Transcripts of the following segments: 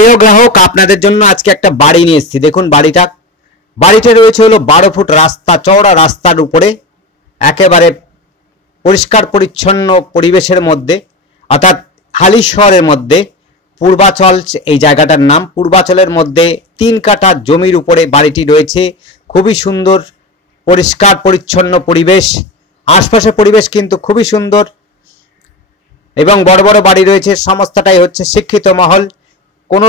প্রিয় গ্রাহক, আপনাদের জন্য আজকে একটা বাড়ি নিয়ে এসেছি। দেখুন বাড়িটা রয়েছে হলো 12 ফুট রাস্তা, চওড়া রাস্তার উপরে, একেবারে পরিষ্কার পরিচ্ছন্ন পরিবেশের মধ্যে, অর্থাৎ হালিশহরের মধ্যে। পূর্বাচল এই জায়গাটার নাম। পূর্বাচলের মধ্যে 3 কাঠা জমির উপরে বাড়িটি রয়েছে। খুবই সুন্দর পরিষ্কার পরিচ্ছন্ন পরিবেশ, আশপাশের পরিবেশ কিন্তু খুবই সুন্দর এবং বড় বড় বাড়ি রয়েছে। সমস্তটাই হচ্ছে শিক্ষিত মহল। কোনো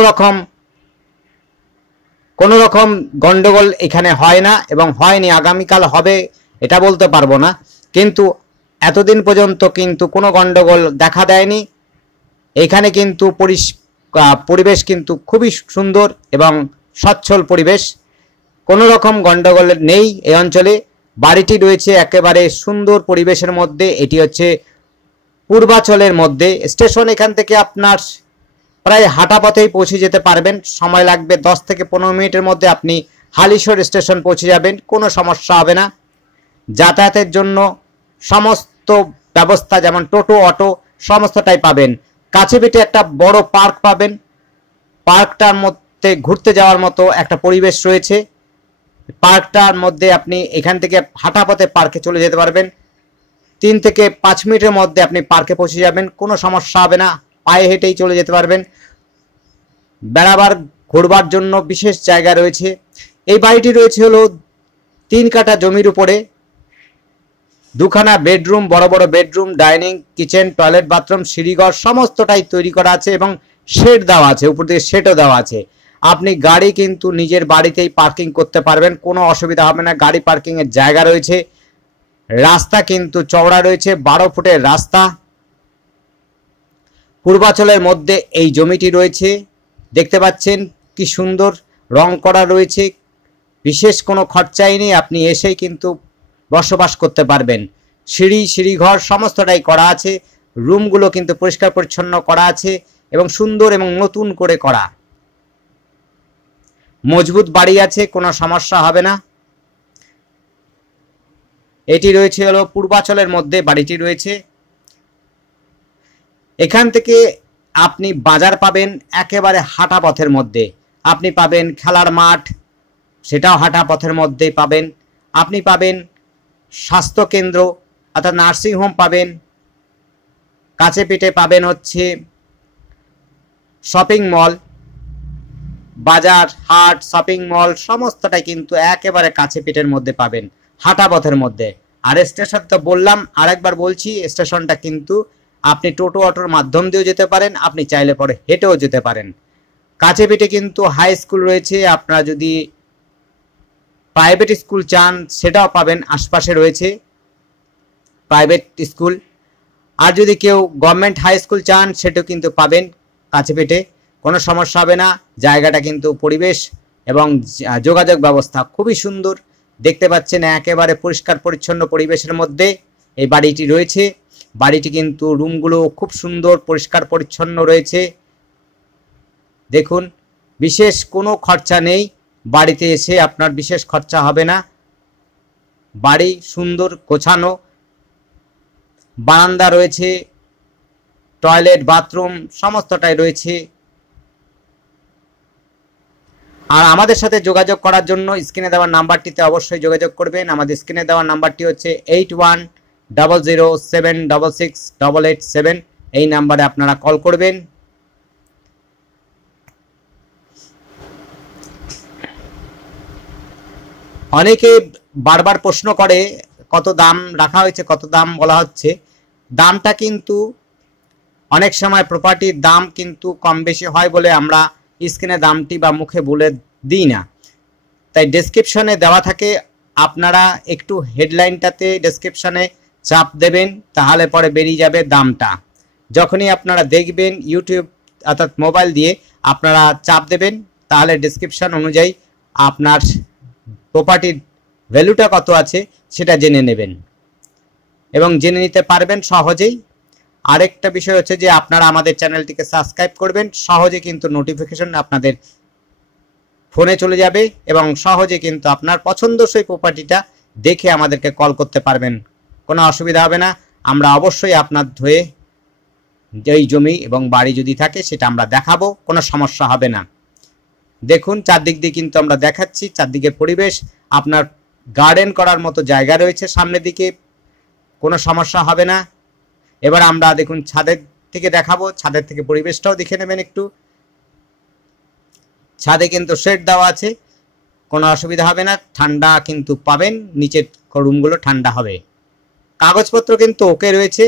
রকম গন্ডগোল এখানে হয় না এবং হয়নি, আগামীকাল হবে এটা বলতে পারবো না, কিন্তু এতদিন পর্যন্ত কিন্তু কোনো গন্ডগোল দেখা দেয়নি। এখানে কিন্তু পরিবেশ কিন্তু খুবই সুন্দর এবং সচ্ছল পরিবেশ, কোনো রকম গন্ডগোল নেই এই অঞ্চলে। বাড়িটি রয়েছে একেবারে সুন্দর পরিবেশের মধ্যে। এটি হচ্ছে পূর্বাচলের মধ্যে স্টেশন। এখান থেকে আপনার প্রায় হাঁটা পথেই পৌঁছে যেতে পারবেন। সময় লাগবে 10 থেকে 15 মিনিটের মধ্যে আপনি হালিশহর স্টেশন পৌঁছে যাবেন। কোনো সমস্যা হবে না। যাতায়াতের জন্য সমস্ত ব্যবস্থা, যেমন টোটো, অটো, সমস্তটাই পাবেন। কাছে পিঠে একটা বড় পার্ক পাবেন। পার্কটার মধ্যে ঘুরতে যাওয়ার মতো একটা পরিবেশ রয়েছে। পার্কটার মধ্যে আপনি এখান থেকে হাঁটা পথে পার্কে চলে যেতে পারবেন। 3 থেকে 5 মিনিটের মধ্যে আপনি পার্কে পৌঁছে যাবেন। কোনো সমস্যা হবে না, পায়ে হেঁটেই চলে যেতে পারবেন। বেড়াবার ঘুরবার জন্য বিশেষ জায়গা রয়েছে। এই বাড়িটি রয়েছে হলো 3 কাঠা জমির উপরে। 2খানা বেডরুম, বড় বড় bedroom, dining, kitchen, toilet, bathroom, সিঁড়িঘর সমস্তটাই তৈরি করা আছে এবং শেড দেওয়া আছে, উপর থেকে শেডও দেওয়া আছে। আপনি গাড়ি কিন্তু নিজের বাড়িতেই পার্কিং করতে পারবেন, কোনো অসুবিধা হবে না। গাড়ি পার্কিংয়ের জায়গা রয়েছে। রাস্তা কিন্তু চওড়া রয়েছে, 12 ফুটের রাস্তা। পূর্বাচলের মধ্যে এই জমিটি রয়েছে। দেখতে পাচ্ছেন কি সুন্দর রং করা রয়েছে। বিশেষ কোনো খরচাই নেই, আপনি এসেই কিন্তু বসবাস করতে পারবেন। সিঁড়িঘর সমস্তটাই করা আছে। রুমগুলো কিন্তু পরিষ্কার পরিচ্ছন্ন করা আছে এবং সুন্দর এবং নতুন করে করা। মজবুত বাড়ি আছে, কোনো সমস্যা হবে না। এটি রয়েছে হলো পূর্বাচলের মধ্যে বাড়িটি রয়েছে। এখান থেকে আপনি বাজার পাবেন একেবারে হাঁটা পথের মধ্যে। আপনি পাবেন খেলার মাঠ, সেটাও হাঁটা পথের মধ্যেই পাবেন। আপনি পাবেন স্বাস্থ্যকেন্দ্র অর্থাৎ নার্সিংহোম পাবেন। কাছে পিঠে পাবেন হচ্ছে শপিং মল, বাজার, হাট, শপিং মল সমস্তটাই কিন্তু একেবারে কাছে পিঠের মধ্যে পাবেন, হাঁটা পথের মধ্যে। আর স্টেশন তো বললাম, আরেকবার বলছি, স্টেশনটা কিন্তু আপনি টোটো অটোর মাধ্যম দিয়েও যেতে পারেন, আপনি চাইলে পরে হেঁটেও যেতে পারেন। কাছে পিঠে কিন্তু হাই স্কুল রয়েছে। আপনারা যদি প্রাইভেট স্কুল চান সেটাও পাবেন, আশপাশে রয়েছে প্রাইভেট স্কুল। আর যদি কেউ গভর্নমেন্ট হাই স্কুল চান সেটাও কিন্তু পাবেন কাছে পিঠে, কোনো সমস্যা হবে না। জায়গাটা কিন্তু পরিবেশ এবং যোগাযোগ ব্যবস্থা খুবই সুন্দর। দেখতে পাচ্ছেন একেবারে পরিষ্কার পরিচ্ছন্ন পরিবেশের মধ্যে এই বাড়িটি রয়েছে। বাড়িটি কিন্তু রুমগুলো খুব সুন্দর পরিষ্কার পরিচ্ছন্ন রয়েছে। দেখুন, বিশেষ কোনো খরচা নেই। বাড়িতে এসে আপনার বিশেষ খরচা হবে না। বাড়ি সুন্দর গোছানো, বারান্দা রয়েছে, টয়লেট, বাথরুম সমস্তটাই রয়েছে। আর আমাদের সাথে যোগাযোগ করার জন্য স্ক্রিনে দেওয়ার নাম্বারটিতে অবশ্যই যোগাযোগ করবেন। আমাদের স্ক্রিনে দেওয়ার নাম্বারটি হচ্ছে 8100766887। এই নাম্বারে আপনারা কল করবেন। অনেকে বারবার প্রশ্ন করে কত দাম রাখা হয়েছে, কত দাম বলা হচ্ছে। দামটা কিন্তু অনেক সময় প্রপার্টির দাম কিন্তু কম বেশি হয় বলে আমরা স্ক্রিনে দামটি বা মুখে বলে দিই না, তাই ডেসক্রিপশনে দেওয়া থাকে। আপনারা একটু হেডলাইনটাতে ডেসক্রিপশনে চাপ দেবেন, তাহলে পরে বেরিয়ে যাবে দামটা। যখনই আপনারা দেখবেন ইউটিউব অর্থাৎ মোবাইল দিয়ে আপনারা চাপ দেবেন, তাহলে ডেসক্রিপশন অনুযায়ী আপনার প্রপার্টির ভ্যালুটা কত আছে সেটা জেনে নেবেন এবং জেনে নিতে পারবেন সহজেই। আরেকটা বিষয় হচ্ছে যে আপনারা আমাদের চ্যানেলটিকে সাবস্ক্রাইব করবেন, সহজে কিন্তু নোটিফিকেশন আপনাদের ফোনে চলে যাবে এবং সহজে কিন্তু আপনার পছন্দসই প্রপার্টিটা দেখে আমাদেরকে কল করতে পারবেন। কোনো অসুবিধা হবে না, আমরা অবশ্যই আপনার হয়ে যেই জমি এবং বাড়ি যদি থাকে সেটা আমরা দেখাবো, কোনো সমস্যা হবে না। দেখুন চারদিক দিয়ে কিন্তু আমরা দেখাচ্ছি, চারদিকের পরিবেশ, আপনার গার্ডেন করার মতো জায়গা রয়েছে সামনের দিকে, কোনো সমস্যা হবে না। এবার আমরা দেখুন ছাদের থেকে দেখাবো, ছাদের থেকে পরিবেশটাও দেখে নেবেন একটু। ছাদে কিন্তু শেড দেওয়া আছে, কোনো অসুবিধা হবে না, ঠান্ডা কিন্তু পাবেন, নিচের রুমগুলো ঠান্ডা হবে। কাগজপত্র কিন্তু ওকে রয়েছে,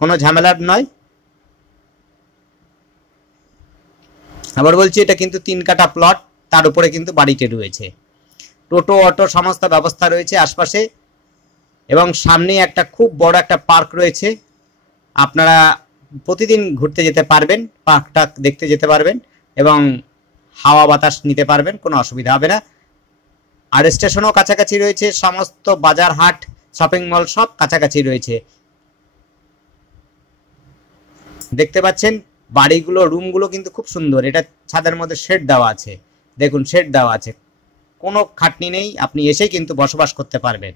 কোনো ঝামেলার নয়। আবার বলছি এটা কিন্তু 3 কাঠা প্লট, তার উপরে কিন্তু বাড়িটি রয়েছে। টোটো অটো সমস্ত ব্যবস্থা রয়েছে আশপাশে, এবং সামনে একটা খুব বড় একটা পার্ক রয়েছে। আপনারা প্রতিদিন ঘুরতে যেতে পারবেন, পার্কটা দেখতে যেতে পারবেন এবং হাওয়া বাতাস নিতে পারবেন, কোনো অসুবিধা হবে না। আর স্টেশনও কাছাকাছি রয়েছে, সমস্ত বাজার হাট শপিং মল সব কাছাকাছি রয়েছে। দেখতে পাচ্ছেন বাড়িগুলো, রুমগুলো কিন্তু খুব সুন্দর। এটা ছাদের মধ্যে শেড দেওয়া আছে, দেখুন শেড দেওয়া আছে, কোনো খাটনি নেই, আপনি এসেই কিন্তু বসবাস করতে পারবেন।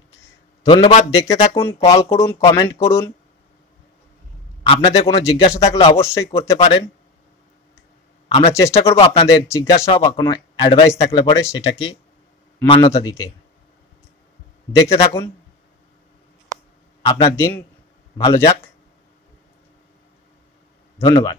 ধন্যবাদ, দেখতে থাকুন, কল করুন, কমেন্ট করুন, আপনাদের কোনো জিজ্ঞাসা থাকলে অবশ্যই করতে পারেন। আমরা চেষ্টা করব আপনাদের জিজ্ঞাসা বা কোনো অ্যাডভাইস থাকলে পরে সেটাকে মান্যতা দিতে। দেখতে থাকুন, আপনার দিন ভালো যাক। ধন্যবাদ।